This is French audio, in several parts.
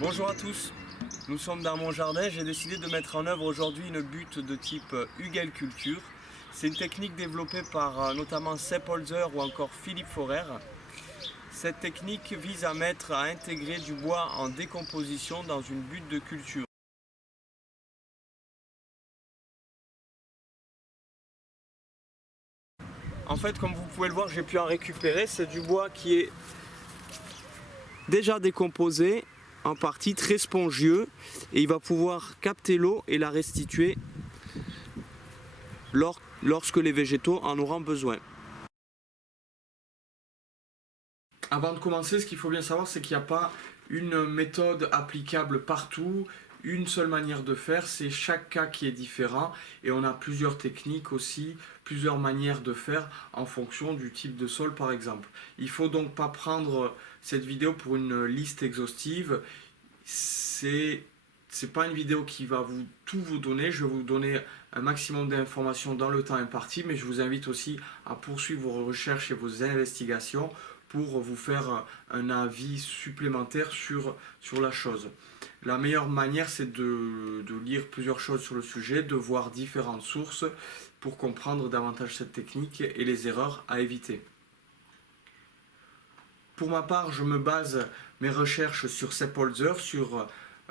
Bonjour à tous, nous sommes dans mon jardin. J'ai décidé de mettre en œuvre aujourd'hui une butte de type Hugel Culture. C'est une technique développée par notamment Sepp Holzer ou encore Philippe Forer. Cette technique vise à intégrer du bois en décomposition dans une butte de culture. En fait, comme vous pouvez le voir, j'ai pu en récupérer. C'est du bois qui est déjà décomposé, en partie très spongieux, et il va pouvoir capter l'eau et la restituer lorsque les végétaux en auront besoin. Avant de commencer, ce qu'il faut bien savoir, c'est qu'il n'y a pas une méthode applicable partout, une seule manière de faire, c'est chaque cas qui est différent et on a plusieurs techniques aussi, plusieurs manières de faire en fonction du type de sol par exemple. Il ne faut donc pas prendre cette vidéo pour une liste exhaustive, c'est pas une vidéo qui va tout vous donner, je vais vous donner un maximum d'informations dans le temps imparti, mais je vous invite aussi à poursuivre vos recherches et vos investigations pour vous faire un avis supplémentaire sur la chose. La meilleure manière, c'est de lire plusieurs choses sur le sujet, de voir différentes sources pour comprendre davantage cette technique et les erreurs à éviter. Pour ma part, je me base mes recherches sur Sepp Holzer, sur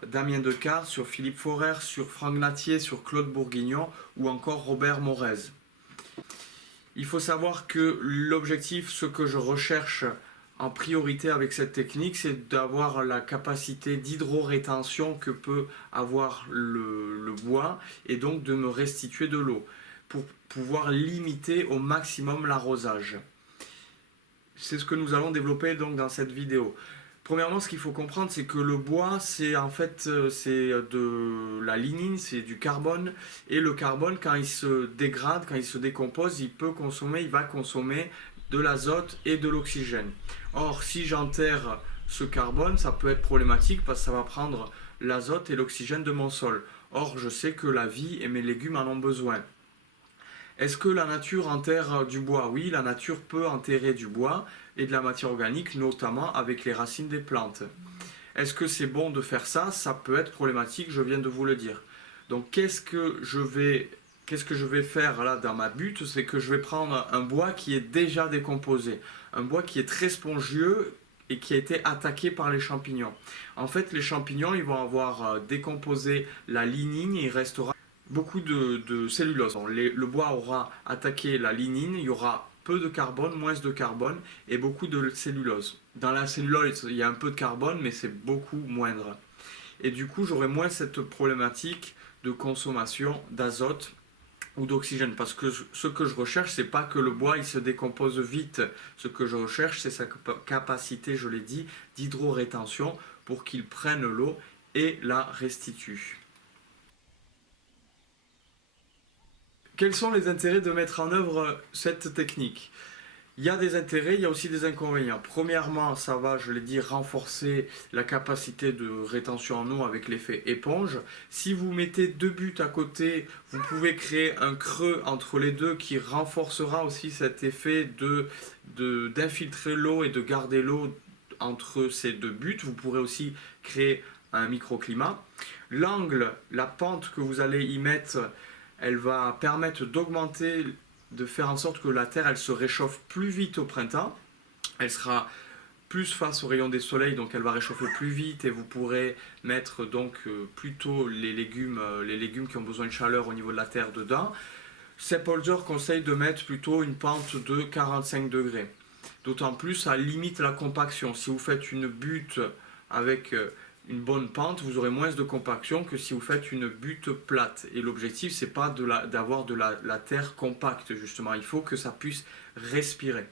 Damien Decart, sur Philippe Forer, sur Franck Natier, sur Claude Bourguignon ou encore Robert Morez. Il faut savoir que l'objectif, ce que je recherche en priorité avec cette technique, c'est d'avoir la capacité d'hydrorétention que peut avoir le bois et donc de me restituer de l'eau pour pouvoir limiter au maximum l'arrosage. C'est ce que nous allons développer donc dans cette vidéo. Premièrement, ce qu'il faut comprendre, c'est que le bois, c'est de la lignine, c'est du carbone. Et le carbone, quand il se dégrade, quand il se décompose, il va consommer de l'azote et de l'oxygène. Or, si j'enterre ce carbone, ça peut être problématique parce que ça va prendre l'azote et l'oxygène de mon sol. Or, je sais que la vie et mes légumes en ont besoin. Est-ce que la nature enterre du bois? Oui, la nature peut enterrer du bois et de la matière organique, notamment avec les racines des plantes. Est-ce que c'est bon de faire ça? Ça peut être problématique, je viens de vous le dire. Donc qu'est-ce que je vais faire là dans ma butte? C'est que je vais prendre un bois qui est déjà décomposé, un bois qui est très spongieux et qui a été attaqué par les champignons. En fait, les champignons, ils vont avoir décomposé la lignine et il restera beaucoup de cellulose. Le bois aura attaqué la lignine, il y aura peu de carbone, moins de carbone et beaucoup de cellulose. Dans la cellulose, il y a un peu de carbone, mais c'est beaucoup moindre. Et du coup, j'aurai moins cette problématique de consommation d'azote ou d'oxygène. Parce que ce que je recherche, c'est pas que le bois il se décompose vite. Ce que je recherche, c'est sa capacité, je l'ai dit, d'hydrorétention pour qu'il prenne l'eau et la restitue. Quels sont les intérêts de mettre en œuvre cette technique? Il y a des intérêts, il y a aussi des inconvénients. Premièrement, ça va, je l'ai dit, renforcer la capacité de rétention en eau avec l'effet éponge. Si vous mettez deux buts à côté, vous pouvez créer un creux entre les deux qui renforcera aussi cet effet d'infiltrer l'eau et de garder l'eau entre ces deux buts. Vous pourrez aussi créer un microclimat. L'angle, la pente que vous allez y mettre, elle va permettre d'augmenter, de faire en sorte que la terre elle se réchauffe plus vite au printemps. Elle sera plus face aux rayons des soleils, donc elle va réchauffer plus vite et vous pourrez mettre donc plutôt les légumes qui ont besoin de chaleur au niveau de la terre dedans. Sepp Holzer conseille de mettre plutôt une pente de 45 degrés. D'autant plus, ça limite la compaction. Si vous faites une butte avec une bonne pente, vous aurez moins de compaction que si vous faites une butte plate. Et l'objectif, c'est pas d'avoir de la terre compacte, justement. Il faut que ça puisse respirer.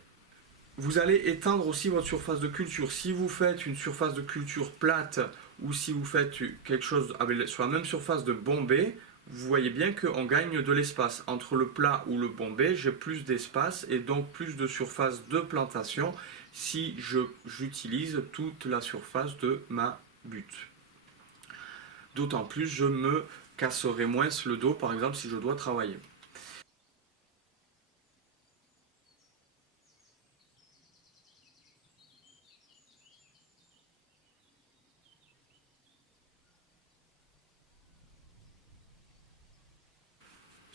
Vous allez étendre aussi votre surface de culture. Si vous faites une surface de culture plate ou si vous faites quelque chose sur la même surface de bombée, vous voyez bien qu'on gagne de l'espace. Entre le plat ou le bombé, j'ai plus d'espace et donc plus de surface de plantation si j'utilise toute la surface de ma butte. D'autant plus, je me casserai moins le dos, par exemple, si je dois travailler.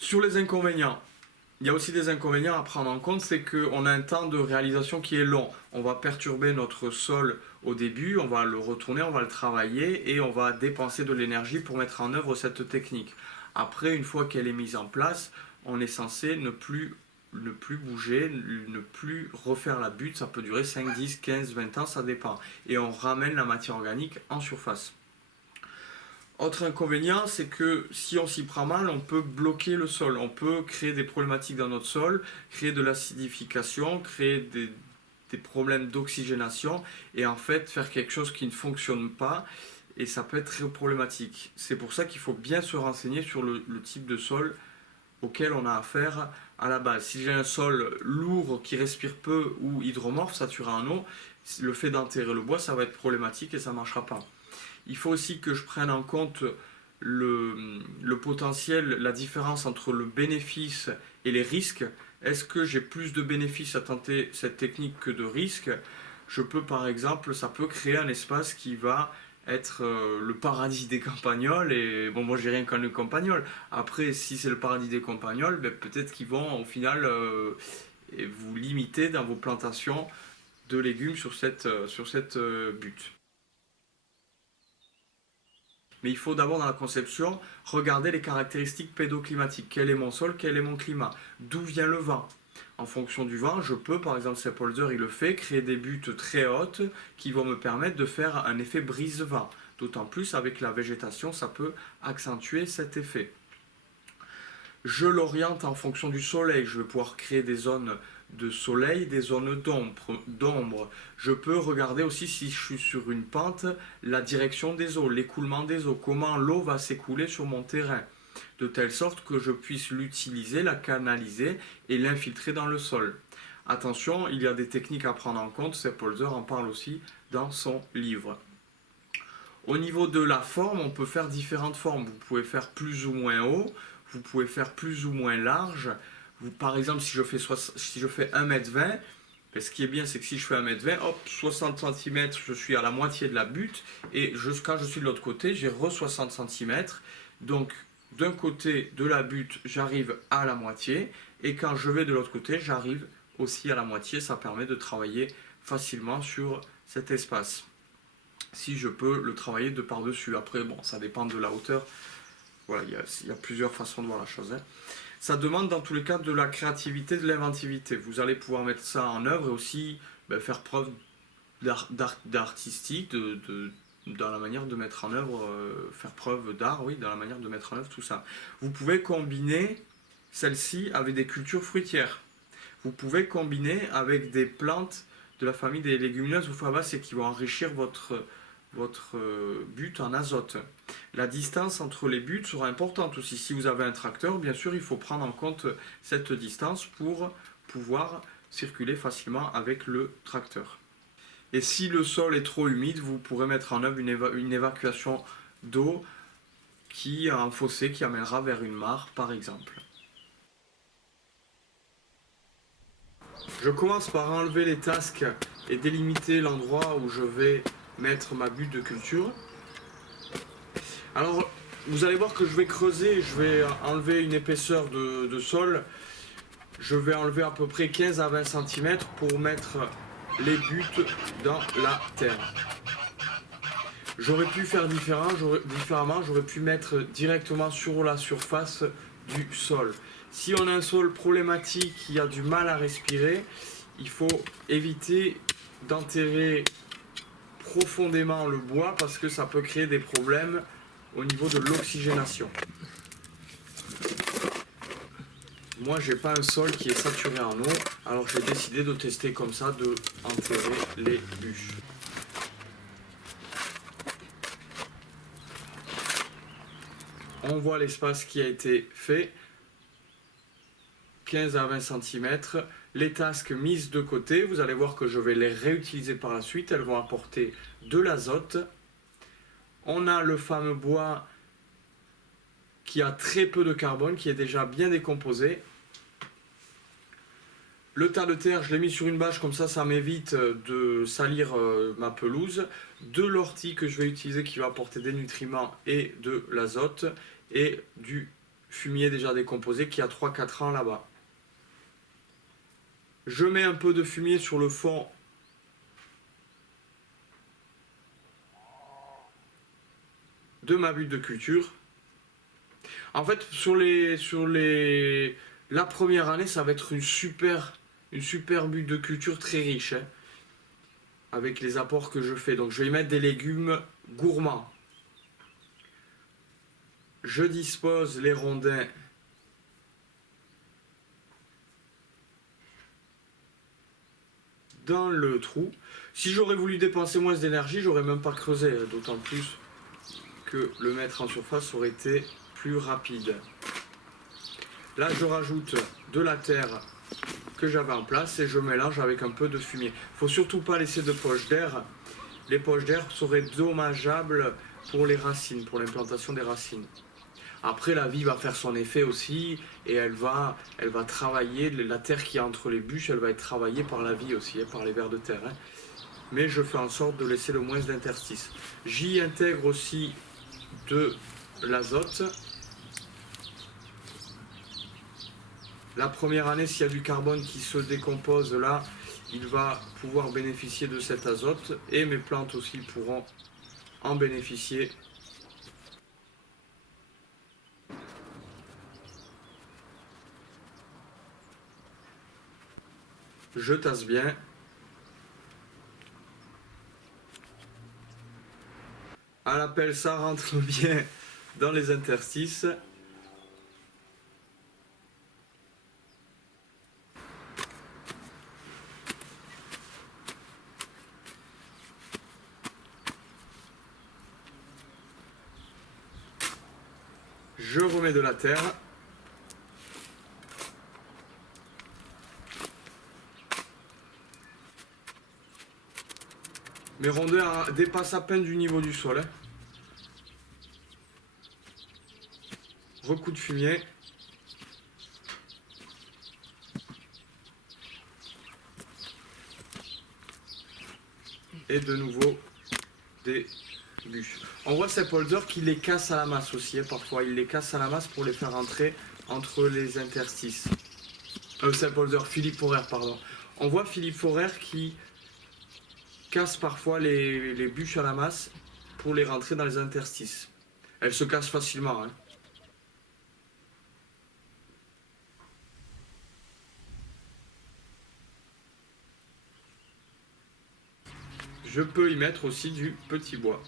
Sur les inconvénients, il y a aussi des inconvénients à prendre en compte, c'est qu'on a un temps de réalisation qui est long. On va perturber notre sol au début, on va le retourner, on va le travailler et on va dépenser de l'énergie pour mettre en œuvre cette technique. Après, une fois qu'elle est mise en place, on est censé ne plus bouger, ne plus refaire la butte. Ça peut durer 5, 10, 15, 20 ans, ça dépend. Et on ramène la matière organique en surface. Autre inconvénient, c'est que si on s'y prend mal, on peut bloquer le sol, on peut créer des problématiques dans notre sol, créer de l'acidification, créer des problèmes d'oxygénation et en fait faire quelque chose qui ne fonctionne pas et ça peut être très problématique. C'est pour ça qu'il faut bien se renseigner sur le type de sol auquel on a affaire à la base. Si j'ai un sol lourd qui respire peu ou hydromorphe, saturé en eau, le fait d'enterrer le bois, ça va être problématique et ça ne marchera pas. Il faut aussi que je prenne en compte le potentiel, la différence entre le bénéfice et les risques. Est-ce que j'ai plus de bénéfices à tenter cette technique que de risques? Je peux par exemple, ça peut créer un espace qui va être le paradis des campagnols et bon moi j'ai rien contre les campagnols. Après si c'est le paradis des campagnols, ben, peut-être qu'ils vont au final vous limiter dans vos plantations de légumes sur cette butte. Mais il faut d'abord dans la conception regarder les caractéristiques pédoclimatiques. Quel est mon sol, quel est mon climat, d'où vient le vent. En fonction du vent, je peux, par exemple, Sepolder, il le fait, créer des buttes très hautes qui vont me permettre de faire un effet brise-vent. D'autant plus avec la végétation, ça peut accentuer cet effet. Je l'oriente en fonction du soleil. Je vais pouvoir créer des zones de soleil, des zones d'ombre. Je peux regarder aussi si je suis sur une pente, la direction des eaux, l'écoulement des eaux, comment l'eau va s'écouler sur mon terrain, de telle sorte que je puisse l'utiliser, la canaliser et l'infiltrer dans le sol. Attention, il y a des techniques à prendre en compte, Sepolder en parle aussi dans son livre. Au niveau de la forme, on peut faire différentes formes. Vous pouvez faire plus ou moins haut, vous pouvez faire plus ou moins large. Par exemple, si je fais 1m20, ce qui est bien, c'est que si je fais 1m20, hop, 60 cm, je suis à la moitié de la butte. Et quand je suis de l'autre côté, j'ai 60 cm. Donc, d'un côté de la butte, j'arrive à la moitié. Et quand je vais de l'autre côté, j'arrive aussi à la moitié. Ça permet de travailler facilement sur cet espace. Si je peux le travailler de par-dessus. Après, bon, ça dépend de la hauteur. Voilà, il y a plusieurs façons de voir la chose. Ça demande dans tous les cas de la créativité, de l'inventivité. Vous allez pouvoir mettre ça en œuvre et aussi faire preuve d'artistique, dans la manière de mettre en œuvre, faire preuve d'art, oui, dans la manière de mettre en œuvre tout ça. Vous pouvez combiner celle-ci avec des cultures fruitières. Vous pouvez combiner avec des plantes de la famille des légumineuses ou fabacées qui vont enrichir votre butte en azote. La distance entre les buttes sera importante aussi. Si vous avez un tracteur, bien sûr, il faut prendre en compte cette distance pour pouvoir circuler facilement avec le tracteur. Et si le sol est trop humide, vous pourrez mettre en œuvre une évacuation d'eau un fossé qui amènera vers une mare, par exemple. Je commence par enlever les tasques et délimiter l'endroit où je vais mettre ma butte de culture. Alors, vous allez voir que je vais creuser, je vais enlever une épaisseur de sol. Je vais enlever à peu près 15 à 20 cm pour mettre les buttes dans la terre. J'aurais pu faire différemment, j'aurais pu mettre directement sur la surface du sol. Si on a un sol problématique, qui a du mal à respirer, il faut éviter d'enterrer profondément le bois parce que ça peut créer des problèmes au niveau de l'oxygénation. Moi, j'ai pas un sol qui est saturé en eau, alors j'ai décidé de tester comme ça, de enterrer les bûches. On voit l'espace qui a été fait, 15 à 20 cm. Les tasques mises de côté, vous allez voir que je vais les réutiliser par la suite, elles vont apporter de l'azote. On a le fameux bois qui a très peu de carbone, qui est déjà bien décomposé. Le tas de terre, je l'ai mis sur une bâche, comme ça m'évite de salir ma pelouse. De l'ortie que je vais utiliser qui va apporter des nutriments et de l'azote. Et du fumier déjà décomposé qui a 3-4 ans là-bas. Je mets un peu de fumier sur le fond de ma butte de culture. En fait, la première année, ça va être une super butte de culture très riche, hein, avec les apports que je fais. Donc je vais y mettre des légumes gourmands. Je dispose les rondins dans le trou. Si j'aurais voulu dépenser moins d'énergie, j'aurais même pas creusé, d'autant plus que le mettre en surface aurait été plus rapide. Là, je rajoute de la terre que j'avais en place et je mélange avec un peu de fumier. Il ne faut surtout pas laisser de poches d'air. Les poches d'air seraient dommageables pour les racines, pour l'implantation des racines. Après, la vie va faire son effet aussi et elle va travailler, la terre qui est entre les bûches, elle va être travaillée par la vie aussi, par les vers de terre. Hein. Mais je fais en sorte de laisser le moins d'interstices. J'y intègre aussi de l'azote. La première année, s'il y a du carbone qui se décompose là, il va pouvoir bénéficier de cet azote et mes plantes aussi pourront en bénéficier. Je tasse bien. À la pelle, ça rentre bien dans les interstices. Je remets de la terre. Mes rondeurs dépassent à peine du niveau du sol. Hein. Recoup de fumier. Et de nouveau des bûches. On voit ces polders qui les cassent à la masse aussi. Hein, parfois, ils les cassent à la masse pour les faire entrer entre les interstices. C'est polder, Philippe Forer, pardon. On voit Philippe Forer qui casse parfois les bûches à la masse pour les rentrer dans les interstices. Elles se cassent facilement. Hein. Je peux y mettre aussi du petit bois.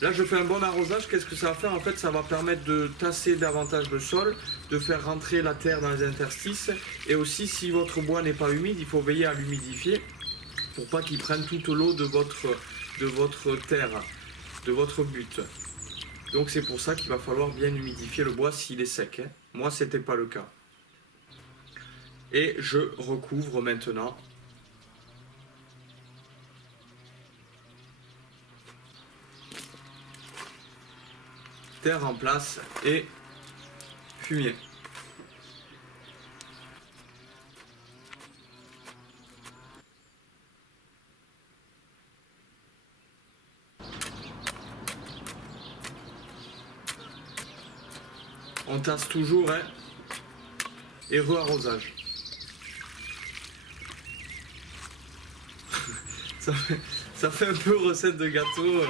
Là, je fais un bon arrosage. Qu'est-ce que ça va faire? En fait, ça va permettre de tasser davantage le sol, de faire rentrer la terre dans les interstices. Et aussi, si votre bois n'est pas humide, il faut veiller à l'humidifier pour pas qu'il prenne toute l'eau de votre terre, de votre butte. Donc, c'est pour ça qu'il va falloir bien humidifier le bois s'il est sec. Hein. Moi, c'était pas le cas. Et je recouvre maintenant. Terre en place et fumier. On tasse toujours, hein, et re-arrosage. ça fait un peu recette de gâteau.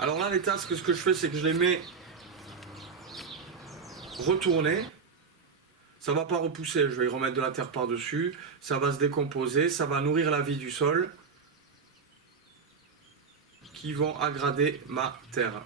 Alors là, les tasses, ce que je fais, c'est que je les mets retournées. Ça va pas repousser, je vais y remettre de la terre par-dessus. Ça va se décomposer, ça va nourrir la vie du sol qui vont aggrader ma terre.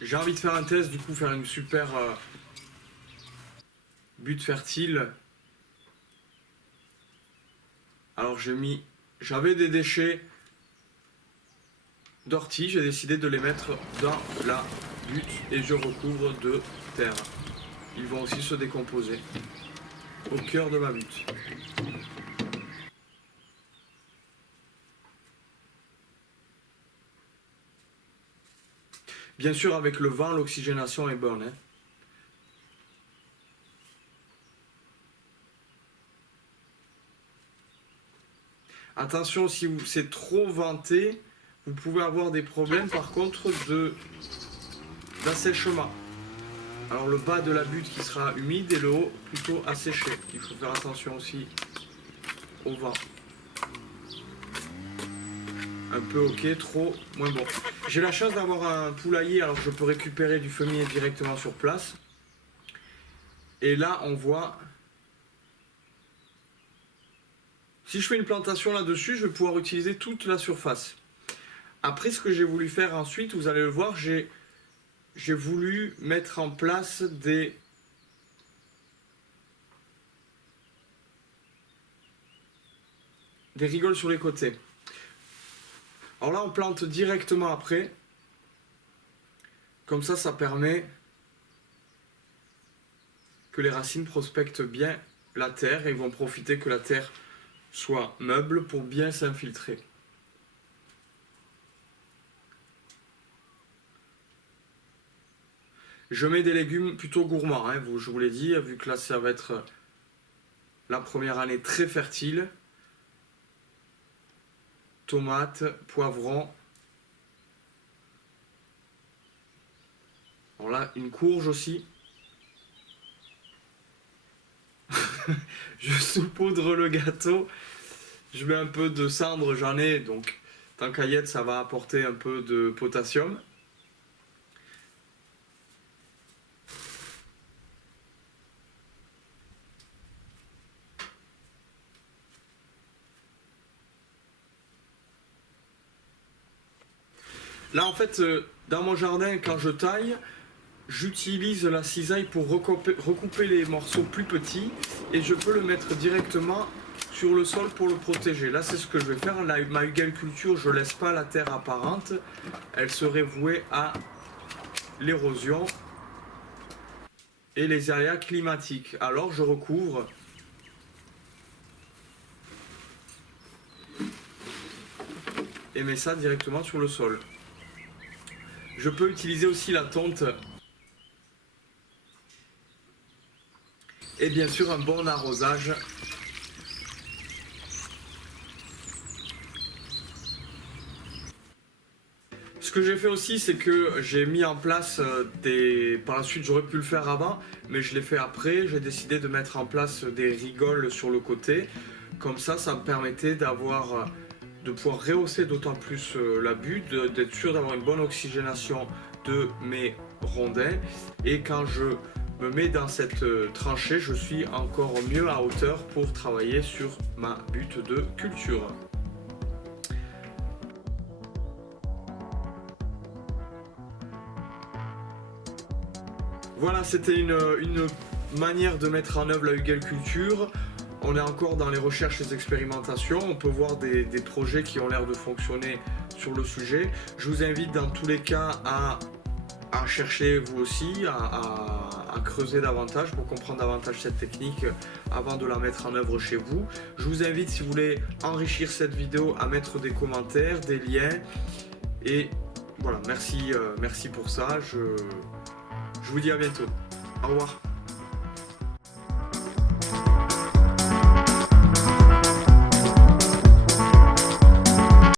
J'ai envie de faire un test, du coup faire une super butte fertile Alors j'avais des déchets d'ortie, j'ai décidé de les mettre dans la butte et je recouvre de terre. Ils vont aussi se décomposer au cœur de ma butte. Bien sûr, avec le vent, l'oxygénation est bonne, hein. Attention, si c'est trop venté, vous pouvez avoir des problèmes par contre d'assèchement. Alors le bas de la butte qui sera humide et le haut plutôt asséché. Il faut faire attention aussi au vent. Un peu ok, trop, moins bon. J'ai la chance d'avoir un poulailler, alors je peux récupérer du fumier directement sur place. Et là on voit... Si je fais une plantation là-dessus, je vais pouvoir utiliser toute la surface. Après, ce que j'ai voulu faire ensuite, vous allez le voir, j'ai voulu mettre en place des rigoles sur les côtés. Alors là, on plante directement après. Comme ça permet que les racines prospectent bien la terre et vont profiter que la terre soit meuble pour bien s'infiltrer. Je mets des légumes plutôt gourmands, hein, je vous l'ai dit, vu que là ça va être la première année très fertile. Tomates, poivrons. Alors là, une courge aussi. Je saupoudre le gâteau. Je mets un peu de cendre, j'en ai, donc tant qu'à y être, ça va apporter un peu de potassium. Là, en fait, dans mon jardin, quand je taille, j'utilise la cisaille pour recouper les morceaux plus petits et je peux le mettre directement sur le sol pour le protéger. Là, c'est ce que je vais faire. Ma hugelculture, je ne laisse pas la terre apparente. Elle serait vouée à l'érosion et les aléas climatiques. Alors, je recouvre et mets ça directement sur le sol. Je peux utiliser aussi la tonte et bien sûr un bon arrosage. Ce que j'ai fait aussi, c'est que j'ai mis en place par la suite, j'aurais pu le faire avant, mais je l'ai fait après. J'ai décidé de mettre en place des rigoles sur le côté. Comme ça me permettait de pouvoir rehausser d'autant plus la butte, d'être sûr d'avoir une bonne oxygénation de mes rondins. Et quand je me mets dans cette tranchée, je suis encore mieux à hauteur pour travailler sur ma butte de culture. Voilà, c'était une manière de mettre en œuvre la hugelculture. On est encore dans les recherches et les expérimentations. On peut voir des projets qui ont l'air de fonctionner sur le sujet. Je vous invite dans tous les cas à chercher vous aussi, à creuser davantage pour comprendre davantage cette technique avant de la mettre en œuvre chez vous. Je vous invite, si vous voulez enrichir cette vidéo, à mettre des commentaires, des liens. Et voilà, merci pour ça. Je vous dis à bientôt. Au revoir.